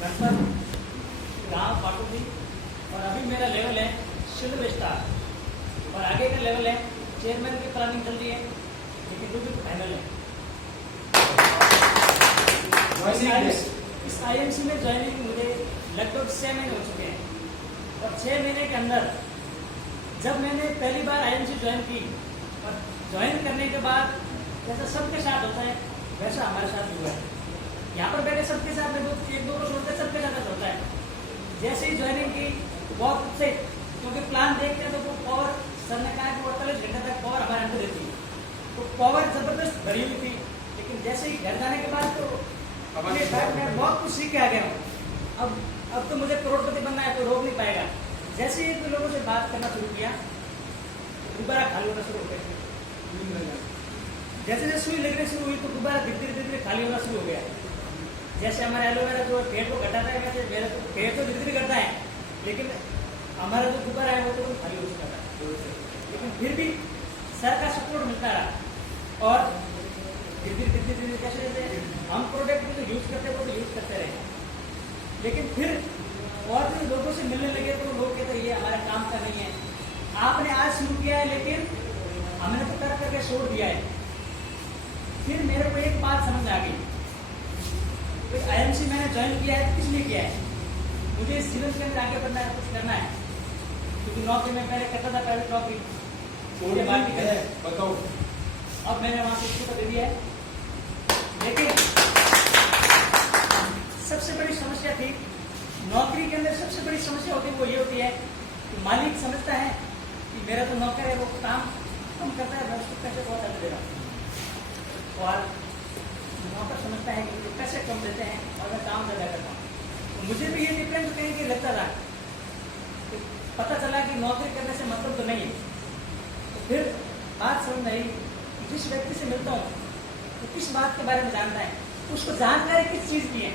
गणपत, गाँव पाटुली, और अभी मेरा लेवल है सिल्वर स्टार, और आगे का लेवल है चेयरमैन की प्लानिंग चल रही है, लेकिन वो भी फाइनल है। इस IMC में ज्वाइनिंग मुझे लगभग 6 महीने हो चुके हैं, और 6 महीने के अंदर जब मैंने पहली बार IMC ज्वाइन की, और ज्वाइन करने के बाद जैसा सबके साथ होता है वैसा हमारे साथ हुआ है। यहाँ पर बैठे सबके साथ में एक दो को छोड़ते सबके साथ ऐसा होता है। जैसे ही ज्वाइनिंग की बहुत से, क्योंकि प्लान देखते हैं तो वो पावर, सर ने कहा कि 48 घंटे तक पावर हमारे अंदर रहती है, तो पावर जबरदस्त भरी हुई थी। लेकिन जैसे ही घर जाने के बाद तो अपने घर में बहुत कुछ सीख के आ गया हूँ। अब तो मुझे करोड़पति बनना है, कोई रोक नहीं पाएगा। जैसे ही तो लोगों से बात करना शुरू किया दोबारा खाली होना शुरू हो गया। जैसे जैसे सुई लगने शुरू हुई तो दोबारा धीरे धीरे खाली होना शुरू हो गया। जैसे हमारे एलोवेरा जो पेट को घटाता है, वैसे मेरा तो पेट तो धीरे धीरे घटता है, लेकिन हमारा जो दोबारा है वो तो खाली हो चुका था। लेकिन फिर भी सर का सपोर्ट मिलता रहा, और धीरे धीरे कैसे जैसे हम प्रोडक्ट को जो यूज करते हैं वो तो यूज करते रहे। लेकिन फिर और भी लोगों से मिलने लगे तो लोग कहते हैं ये हमारे काम का नहीं है, आपने आज शुरू किया है लेकिन हमने तो कर करके छोड़ दिया है। फिर मेरे को एक बात समझ आ गई, IMC मैंने ज्वाइन किया है किस लिए किया है, मुझे इस जीवन के अंदर आगे बढ़ना है, कुछ करना है। क्योंकि नौकरी में पहले करता था, प्राइवेट नौकरी, उसके बाद भी कर बताओ, अब मैंने वहां से इस्तीफा दे दिया है। लेकिन सबसे बड़ी समस्या थी नौकरी के अंदर, सबसे बड़ी समस्या होती है वो ये होती है कि मालिक समझता है कि मेरा तो नौकर है, वो काम कम करता है, मैं उसको पैसे बहुत ज्यादा दे रहा हूँ, और नौकर समझता है कि मुझे पैसे कम देते हैं और मैं काम ज्यादा करता हूँ। तो मुझे भी ये डिफरेंस कहीं कि लगता था, तो पता चला कि नौकरी करने से मतलब तो नहीं है। तो फिर बात समझ नहीं, जिस व्यक्ति से मिलता हूँ तो किस बात के बारे में जानता है, उसको जानकारी किस चीज की है।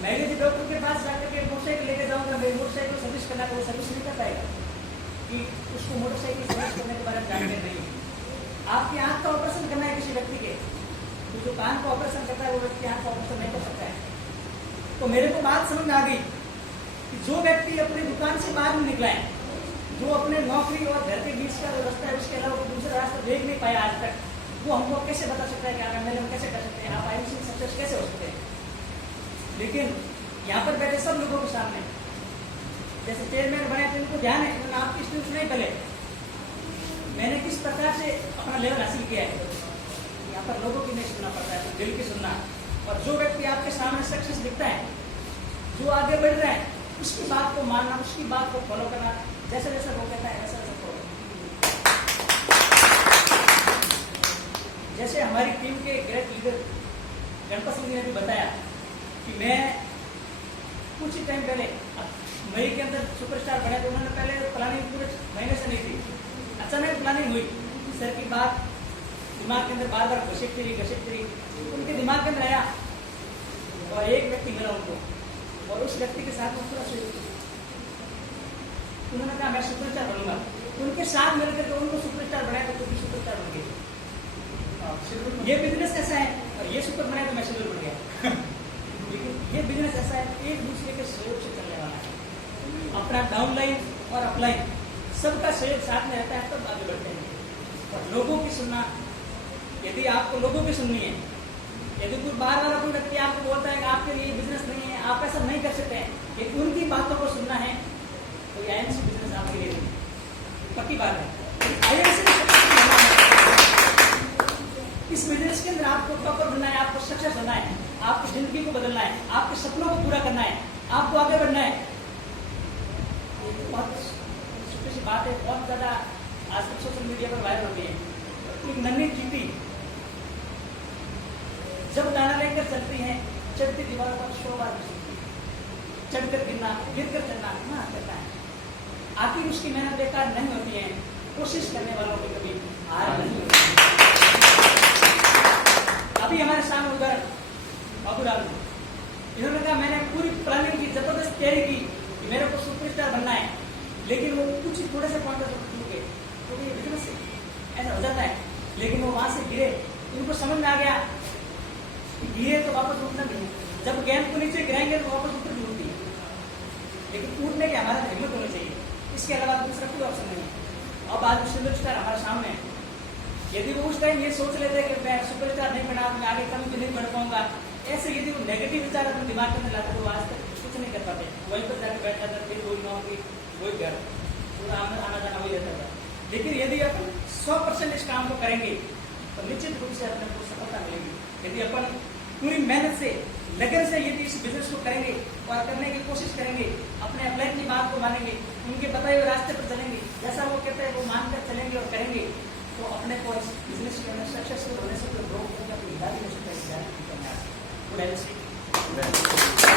मैं यदि डॉक्टर के पास जाकर के मोटरसाइकिल लेके जाऊंगा, मेरी मोटरसाइकिल सर्विस करना, तो वो सर्विस नहीं कर पाएगा, कि उसको मोटरसाइकिल सर्विस करने के बारे में जानकारी नहीं है। आपकी आंख का ऑपरेशन करना है किसी व्यक्ति के, तो जो कान का ऑपरेशन करता है वो व्यक्ति आंख का ऑपरेशन नहीं कर सकता है। तो मेरे को बात समझ में आ गई कि जो व्यक्ति अपनी दुकान से बाहर नहीं निकला है, जो अपने नौकरी और घर के बीच का रास्ता है उसके अलावा दूसरा रास्ता देख नहीं पाया आज तक, वो हमको कैसे बता सकता है कि आप MLM कैसे कर सकते हैं, आप IMC सक्सेस कैसे हो सकते हैं। लेकिन यहाँ पर बैठे सब लोगों के सामने जैसे चेयरमैन बने थे, उनको ध्यान है, उन्होंने आपकी स्टूडेंट सुनाई पहले मैंने किस प्रकार से अपना लेवल हासिल किया है। यहाँ पर लोगों की नहीं सुनना पड़ता है, तो दिल की सुनना, और जो व्यक्ति आपके सामने सक्सेस दिखता है, जो आगे बढ़ रहा है, उसकी बात को मानना, उसकी बात को फॉलो करना, जैसा जैसा वो कहता है वैसा वैसा फॉलो। जैसे हमारी टीम के ग्रेट लीडर गणपत सिंह ने भी बताया कि मैं कुछ ही टाइम पहले मई के अंदर सुपरस्टार बने, तो उन्होंने पहले प्लानिंग पूरे महीने से नहीं थी, अचानक प्लानिंग हुई। सर की बात दिमाग के अंदर बार बार घसीटती रही, उनके दिमाग के अंदर आया, और एक व्यक्ति मिला उनको, और उस व्यक्ति के साथ में थोड़ा शुरू उन्होंने कहा मैं सुपरस्टार बनूंगा, उनके साथ मिलकर के उनको सुपरस्टार बनाया, तो भी सुपरस्टार बन गए। ये बिजनेस ऐसा है, और ये सुपर बनाया तो मैं सिल्वर बन गया। लेकिन ये बिजनेस ऐसा है, एक दूसरे के सहयोग से चलने वाला है, अपना डाउनलाइन और अपलाइन सबका सहयोग साथ में रहता है, तब आगे बढ़ते हैं। और लोगों की सुनना, यदि आपको लोगों की सुननी है, यदि कोई बार बार कोई व्यक्ति आपको बोलता है कि आपके लिए बिजनेस नहीं है, आप ऐसा नहीं कर सकते हैं, यदि उनकी बातों को सुनना है तो IMC बिजनेस आपके लिए नहीं, पक्की बात है। इस बिजनेस के अंदर आपको टॉपर बनना है, आपको सक्सेस होना है, आपकी जिंदगी को बदलना है, आपके सपनों को पूरा करना है, आपको आगे बढ़ना है। बहुत छोटी सी बात है, बहुत ज्यादा आजकल सोशल मीडिया पर वायरल होती है। एक नन्ही चींटी जब दाना लेकर चलती है, चढ़ती दीवारों पर 100 बार चढ़कर गिरना, गिरकर चढ़ना ना करता है। आखिर उसकी मेहनत बेकार नहीं होती है, कोशिश करने वालों की कभी हार नहीं होती। अभी हमारे सामने उधर बाबूलाल, इन्होंने कहा मैंने पूरी प्लानिंग की, जबरदस्त तैयारी की कि मेरे को सुपरस्टार बनना है, लेकिन वो कुछ थोड़े से पॉइंट चुक गए, तो ये बिजनेस ऐसा हो जाता है। लेकिन वो वहां से गिरे, उनको समझ में आ गया कि गिरे तो वापस उठना नहीं है, जब गेंद को नीचे गिराएंगे तो वापस ऊपर जुड़ती है, लेकिन टूटने की हमारा हिम्मत होनी चाहिए, इसके अलावा दूसरा कोई ऑप्शन नहीं है। अब आज सुपरस्टार हमारे सामने है, यदि वो उस टाइम ये सोच लेते कि मैं सुपरस्टार नहीं बना, मैं आगे कभी भी नहीं बढ़ पाऊंगा, ऐसे यदि वो नेगेटिव विचार अपने दिमाग के अंदर लाते तो आज तक कुछ नहीं कर पाते, वहीं पर जाकर बैठ जाता, फिर वही नौकरी वही घर, पूरा आना जाना वही रहता था। लेकिन यदि अपन 100% इस काम को करेंगे तो निश्चित रूप से अपने को सफलता मिलेगी। यदि अपन पूरी मेहनत से लगन से यदि इस बिजनेस को करेंगे और करने की कोशिश करेंगे, अपने अपलाइन की बात को मानेंगे, उनके बताए हुए रास्ते पर चलेंगे, जैसा वो कहते हैं वो मानकर चलेंगे और करेंगे, तो अपने को इस बिजनेस के अंदर सक्सेसफुल होने से कोई रोक होगा, कोई हिदायत नहीं हो सकता है।